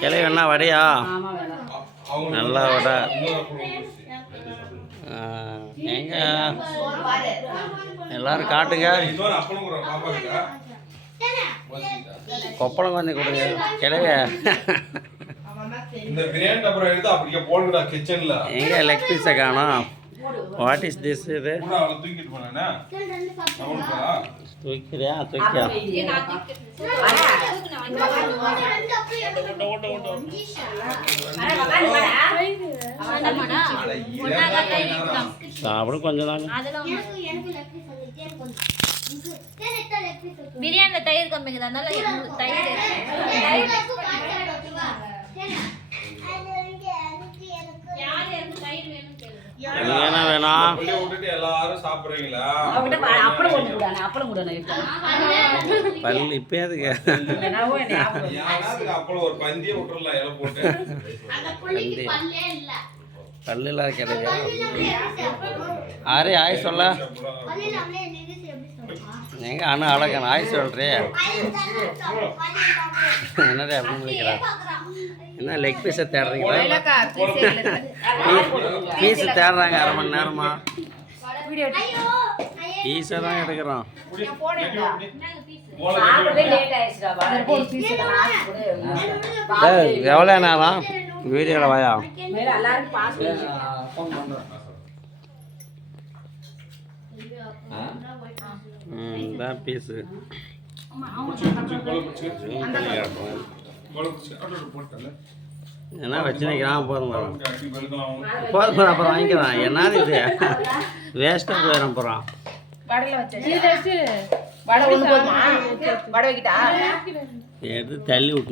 கிளவி என்ன வடையா? நல்லா வடை. எங்க எல்லாரும் காட்டுங்க. கொப்பளம் கொஞ்சம் கொடுங்க கிளவி. எங்க லெக் பீஸை காணோம். What is this? இது தூக்கிறியா? தூக்கியா? சாப்பிடும் கொஞ்சம் தாங்க. பிரியாணி தயிர் கம்மிங்க அதனால தயிர் என்ன வேணும்? பல்லு இப்ப எதுக்கு? பல்லு இல்லாத கிடையாது. ஆரே ஆய் சொல்ல எங்க அண்ணா அழகன் ஆய் சொல்றே. என்னடா அப்படின்னு நினைக்கிறேன். என்ன லெக் பீஸை தேடுறீங்களா? பீஸு தேடுறாங்க. அரை மணி நேரமா பீஸை தான் எடுக்கிறோம். எவ்வளோ நேரம் வீடியோவில் வாயா? தான் பீஸு என்ன வச்சு நிற்கிறான். போதும் போதும் அப்புறம் வாங்கிக்கிறான். என்னது இது வேஸ்ட்டாக போயிடும். அப்புறம் எது தள்ளி விட்டு